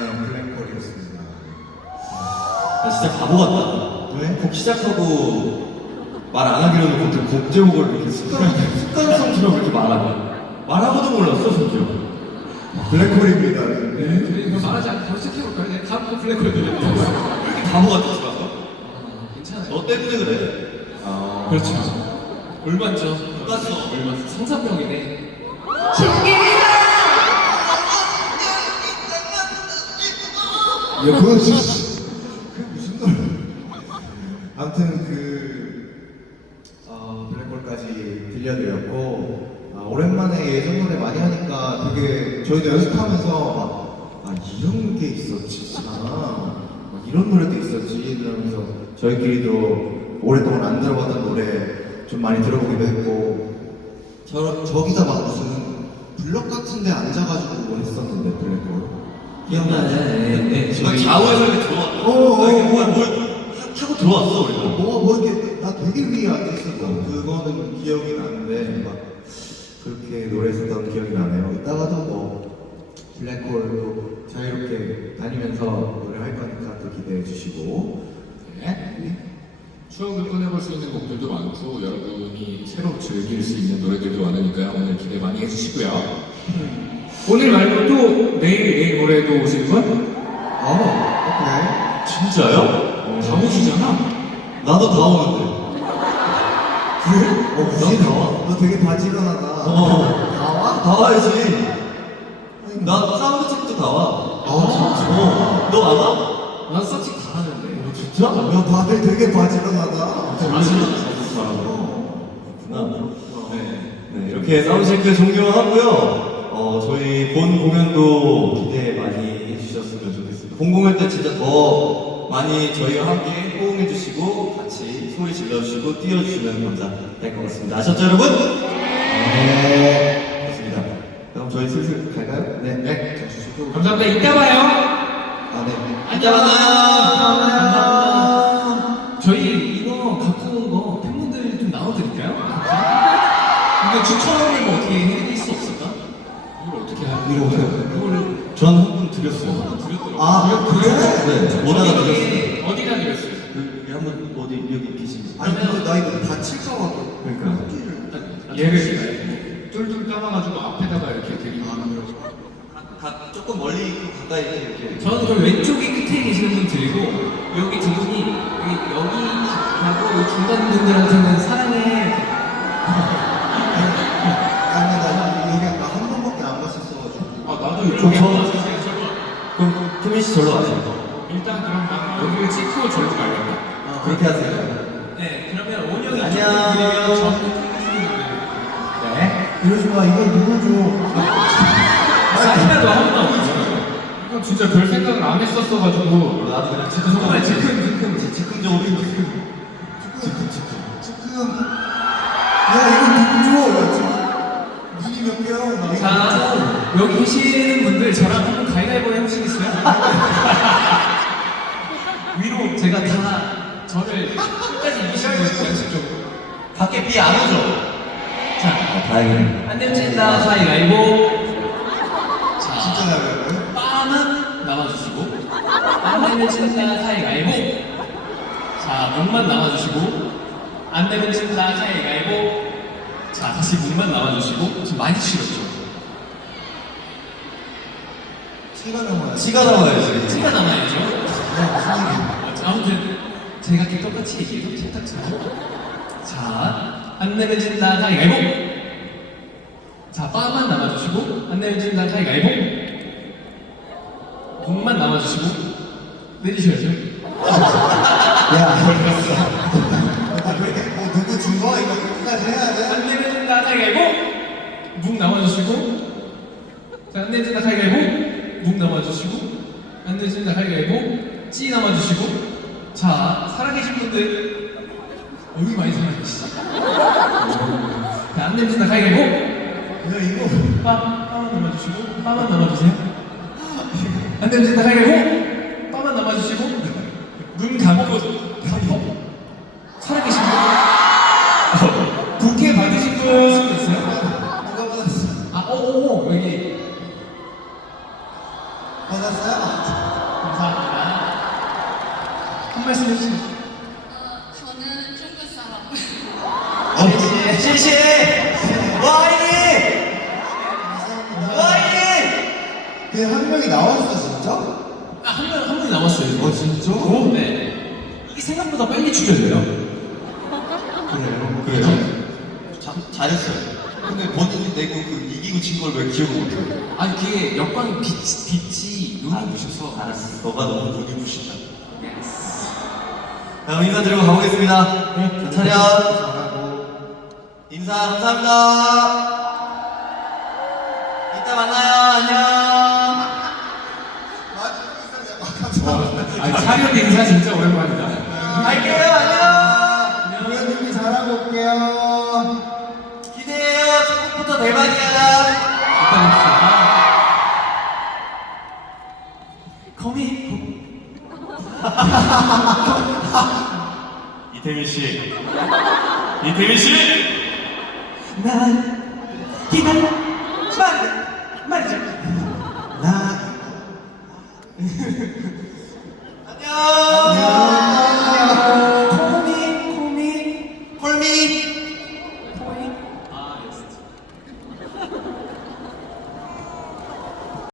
네, 블랙홀이었습니다. 나 진짜 바보 같다. 왜? 곡 시작하고 말 안 하기로 놓고 곡 제목을 이렇게 습관성처럼 이렇게 말하냐. 말하고도 몰랐어, 심지어. 블랙홀입니다. 네, 그럼 말하지 않고 바로 시작해볼까요? 네, 다음 거 블랙홀 들려드릴게요. 왜 이렇게 바보 같지, 지금? 괜찮아요. 너 때문에 그래. 그렇죠. 얼마죠? 똑같어. 얼마? 성산병이네. 야, 그거 진짜. 그게 무슨 노래? 아무튼 블랙홀까지 들려드렸고, 오랜만에 예전 노래 많이 하니까 되게 저희도 연습하면서 이런 게 있었지, 이런 노래도 있었지, 이러면서 저희끼리도 오랫동안 안 들어봤던 노래 좀 많이 들어보기도 했고, 저기다 막 무슨 블럭 같은 데 앉아가지고 했었는데, 블랙홀. 기억나네. 네. 지금 좌우에서 이렇게 들어왔어. 뭘 하고 들어왔어, 우리가. 뭐 이렇게 나 되게 위에 앉아있었던 그거는 기억이 나는데 막 그렇게 노래했었던 기억이 나네요. 이따가도 뭐 블랙홀도 자유롭게 다니면서 노래할 거니까 또 기대해 주시고. 네. 추억을 꺼내볼 수 있는 곡들도 많고 여러분이 새로 즐길 수 있는 노래들도 많으니까요. 오늘 기대 많이 해주시고요. 오늘 말고 또 내일 모레도 오시는 분? 오케이. 진짜요? 다 오시잖아. 나도 다 오는데. 그래? 굳이 나와? 너 되게 바지런하다. 나와? 나와야지. 나 사운드 체크도 다 와. 진짜? 너 안 와? 난 서칭 다 하는데. 진짜? 야, 다들 되게 바지런하다. 네, 이렇게 사운드 체크 종료하고요. 저희 본 공연도 기대 많이 해주셨으면 좋겠습니다. 본 공연 때 진짜 더 많이 저희와 함께 호응해주시고 같이 소리 질러주시고 뛰어주시면 감사할 것 같습니다. 아셨죠, 여러분? 네. 좋습니다. 그럼 저희 슬슬 갈까요? 네. 감사합니다. 이따 봐요. 네. 안녕! 감사합니다. 저희 이거 갖고 온 거 팬분들 좀 나눠드릴까요? 이거 추천을 뭐 어떻게 해드릴 수 없을까? 이걸 어떻게 하냐? 이거 어떻게 해요? 그거를 전 한 분 드렸어요. 드렸더라고요. 그래? 네, 원하다 어디- 드렸어요. 어디다 드렸어요? 여기 한번 어디 여기 계신 아니, 근데 나 이거 다칠까봐. 그러니까. 얘를 뚫뚫 감아가지고 앞에다가 이렇게 드리고 조금 멀리 있고 가까이 이렇게. 저는 그럼 왼쪽에 끝에 계시는 분 드리고 여기 두 분이 여기하고 중간 분들한테는 사랑해 아니, 나 여기 나 한 번밖에 안 갔었어가지고. 나도 이쪽에 그럼 토민 씨 절로 가세요. 일단 그럼 여기를 찍고 저로 가려고 그렇게 하세요. 네 그러면 원영이 안녕. 네 이러지 마, 이걸 누구줘. 사진도 한 번도 없어요 이건 진짜 별 생각을 안 했었어가지고 나도 그냥 정말 즉흥적으로 지금. 야, 이거 누구줘. 야, 지금. 눈이 몇 개야? 자 여기 계시는 분들 저랑 한번 가위바위보 해보시겠어요? 위로 제가 다 저를 끝까지 이기시는 거예요 연습적으로 밖에 비 안 오죠? 자 다행이네. 안 내면진다 가위바위보 진짜 나가요? 빠만 나와주시고 안 내면진다 가위바위보 자 목만 나와주시고 안 내면진다 가위바위보 자 다시 목만 나와주시고 지금 많이 치렀죠? 치가 나와요. 시가 나와야지. 티가 남아야죠 야, 무슨 일이야. 아무튼 제가 이렇게 똑같이 얘기해도 채탁처럼 자, 안 내면 진다 가위바위보 자, 빠만 남아주시고 안 내면 진다 가위바위보 목만 남아주시고 내주셔야죠 야, 그렇게 뭐 누구 준 거? 이거 그렇게까지 해야 돼? 안 내면 진다 가위바위보 묵 남아주시고 자, 안 내면 진다 가위바위보 묵 남아주시고 안 내면 진다 가위바위보 찌 남아주시고 자, 살아계신 분들 여기 많이 살아계시죠 자, 안 내면 진다 가위바위보 야, 이거. 빠만 남아주시고 빠만 남아주세요 안 되면 진다 가위바위보 빠만 남아주시고 눈 감고 살아계신 분 국회 받으신 분 있어요? 누가 받았어? 오오오 여기 받았어요? 감사합니다. 한 말씀 해주세요. 저는 중국 사람이에요. 시시! 와이! 와이! 그냥 한 명이 나왔어 진짜? 한 분이 남았어요. 진짜? 네. 이게 생각보다 빨리 추려져요. 그래요? 잘했어요. 근데 본인이 내고 그 이기고 진 걸 왜 기억을 못해요? 아니, 그게 역광 빛이 눈을 부셔서. 알았어. 너가 너무 눈이 부신다. 자, 그럼 인사드리고 가보겠습니다. 자, 차렷. 잘하고. 인사 감사합니다. 이따 만나요. 안녕. 아니, 차렷 인사 진짜 오랜만이다. 갈게요. 안녕. 공연준비 잘하고 올게요. 기대해요. 첫곡부터 대박이야. 일단 거미. 이태민 씨. 이태민 씨. 난 기다려. 말이죠. 나